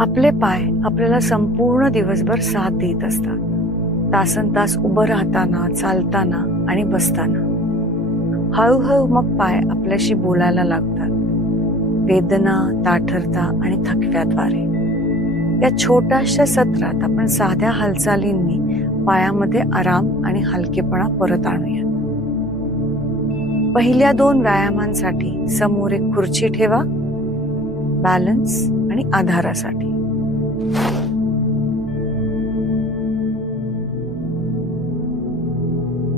आपले पाय आपल्याला संपूर्ण दिवसभर साथ देत असतात. तासनतास उभं राहताना, चालताना आणि बसताना. हळूहळू मग पाय आपल्याशी बोलायला लागतात, वेदना, ताठरता आणि थकव्याद्वारे. या छोट्याशा सत्रात आपण साध्या हालचालींनी पायामध्ये आराम आणि हलकेपणा परत आणूयात. पहिल्या 2 व्यायामांसाठी समोर एक खुर्ची ठेवा, बॅलन्स आणि आधारासाठी.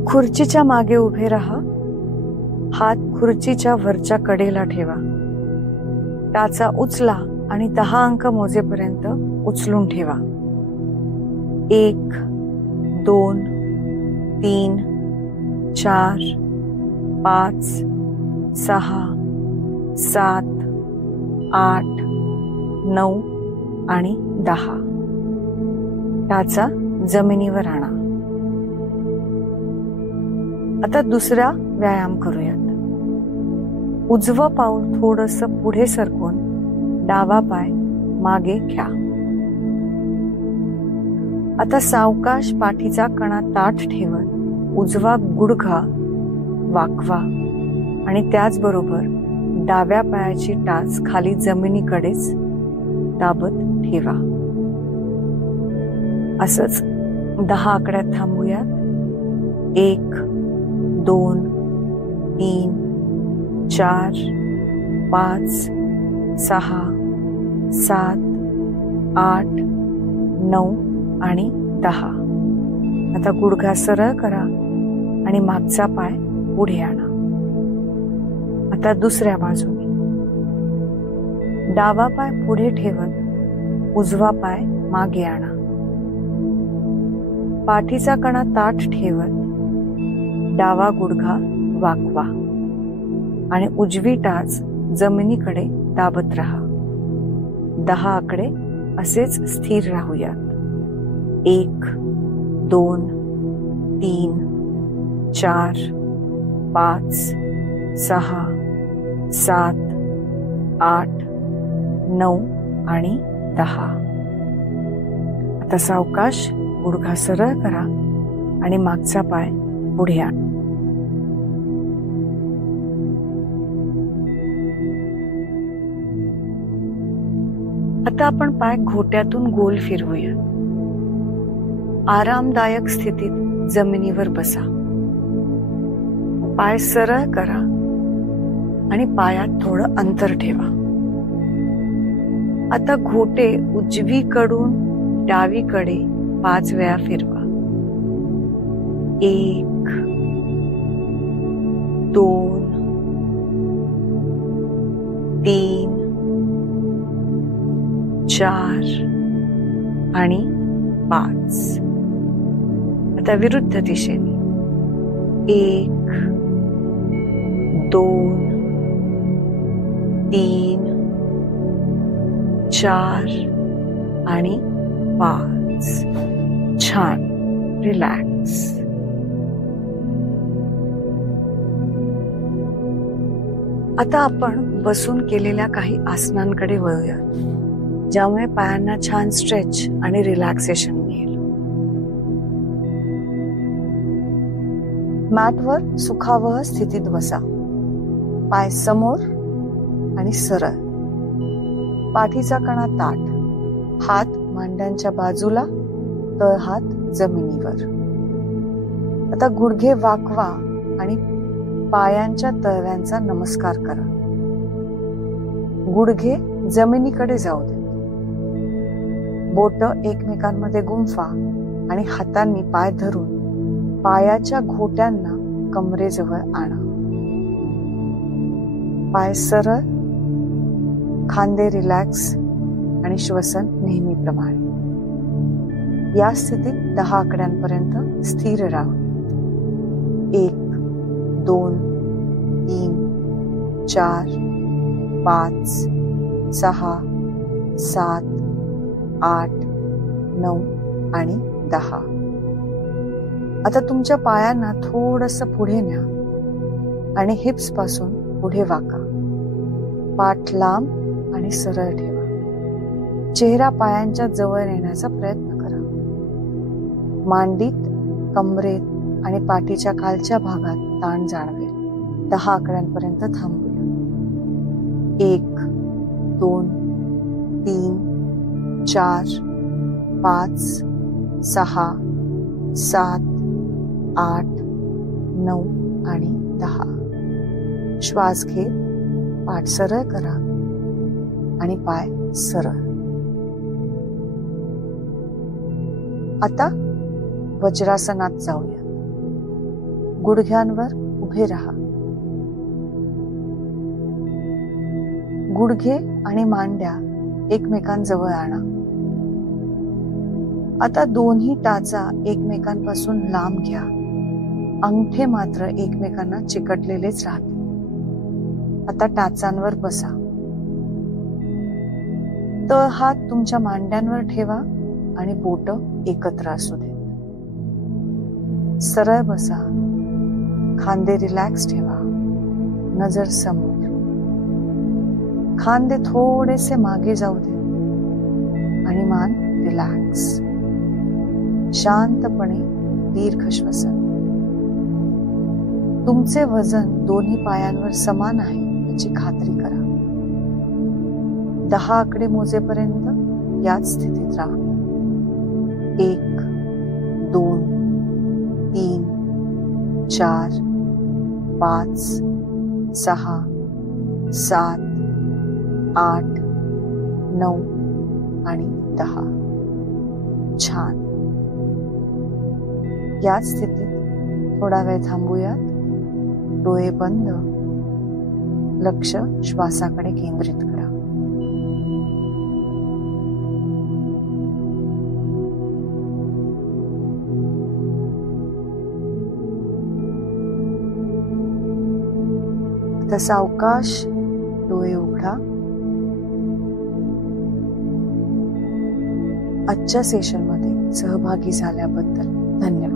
खुर्चीच्या मागे उभे राहा. हात खुर्चीच्या वरच्या कडेला ठेवा. टाचा उचला आणि 10 अंक मोजेपर्यंत उचलून ठेवा. 1, 2, 3, 4, 5, 6, 7, 8, 9 आणि 10. टाचा जमिनीवर आणा. आता दुसरा व्यायाम करूयात. उजवं पाऊल थोडंसं पुढे सरकवून डावा पाय मागे घ्या. आता सावकाश पाठीचा कणा ताठ ठेवत उजवा गुडघा वाकवा आणि त्याचबरोबर डाव्या पायाची टाच खाली जमिनीकडेच दाबत ठेवा. असंच 10 आकड्यात थांबूयात. 1, 2, 3, 4, 5, 6, 7, 8, 9 आणि 10. आता गुडघा सरळ करा आणि मागचा पाय पुढे आणा. आता दुसऱ्या बाजूने डावा पाय पुढे ठेवत उजवा पाय मागे आणा. पाठीचा कणा ताठ ठेवत डावा गुडघा वाकवा आणि उजवी टाच जमिनीकडे दाबत राहा. 10 आकडे असेच स्थिर राहूयात. 1, 2, 3, 4, 5, 6, 7, 8, 9 आणि 10. आता सावकाश गुडघा सरळ करा आणि मागचा पाय पुढे आण. आता आपण पाय घोट्यातून गोल फिरवूया. आरामदायक स्थितीत जमिनीवर बसा. पाय सरळ करा आणि पायात थोडं अंतर ठेवा. आता घोटे उजवीकडून डावीकडे 5 वेळा फिरवा. 1, 2, 3, 4 आणि 5. आता विरुद्ध दिशेने 1, 2, 3, 4 आणि 5. छान. रिलॅक्स. आता आपण बसून केलेल्या काही आसनांकडे वळूया, ज्यामुळे पायांना छान स्ट्रेच आणि रिलॅक्सेशन मिळेल. मॅटवर सुखावह स्थितीत बसा. पाय समोर आणि सरळ. पाठीचा कणा ताठ. हात मांड्यांच्या बाजूला, तळहात जमिनीवर. आता गुडघे वाकवा आणि पायांच्या तळव्यांचा नमस्कार करा. गुडघे जमिनीकडे जाऊ दे. बोट एकमेकांमध्ये गुंफा आणि हातांनी पाय धरून पायाच्या घोट्यांना कमरेजवळ आणा. पाय सरळ, खांदे रिलॅक्स आणि श्वसन नेहमीप्रमाणे. या स्थितीत 10 आकड्यांपर्यंत स्थिर राहू. 1, 2, 3, 4, 5, 6, 7, 8, 9 आणि 10. आता तुमच्या पायांना थोडंसं पुढे न्या आणि हिप्स पासून पुढे वाका. पाठ लांब आणि सरळ ठेवा. चेहरा पायांच्या जवळ येण्याचा प्रयत्न करा. मांडीत, कमरेत आणि पाठीच्या खालच्या भागात ताण जाणवेल. 10 आकड्यांपर्यंत थांबूया. 1, 2, 3, 4, 5, 6, 7, 8, 9 आणि 10. श्वास घेत पाठ सरळ करा आणि पाय सरळ. आता वज्रासनात जाऊया. गुडघ्यांवर उभे राहा. गुडघे आणि मांड्या एकमेकांजवळ आणा. आता दोन्ही टाचा एकमेकांपासून लांब घ्या. अंगठे मात्र एकमेकांना चिकटलेलेच राहतील. आता टाचांवर बसा. तळ हात तुमच्या मांड्यांवर ठेवा आणि बोट एकत्र असू दे. सरळ बसा. खांदे रिलॅक्स ठेवा. नजर समोर. खांदे थोडेसे मागे जाऊ दे आणि मान रिलॅक्स. शांतपणे दीर्घ श्वसन. तुमचे वजन दोन्ही पायांवर समान आहे याची खात्री करा. 10 आकडे मोजेपर्यंत याच स्थितीत राहा. 1, 2, 3, 4, 5, 6, 7, 8, 9 आणि 10. छान. याच स्थितीत थोडा वेळ थांबूयात. डोळे बंद. लक्ष श्वासाकडे केंद्रित करा. आता सावकाश डोळे उघडा. आजच्या सेशनमध्ये सहभागी झाल्याबद्दल धन्यवाद.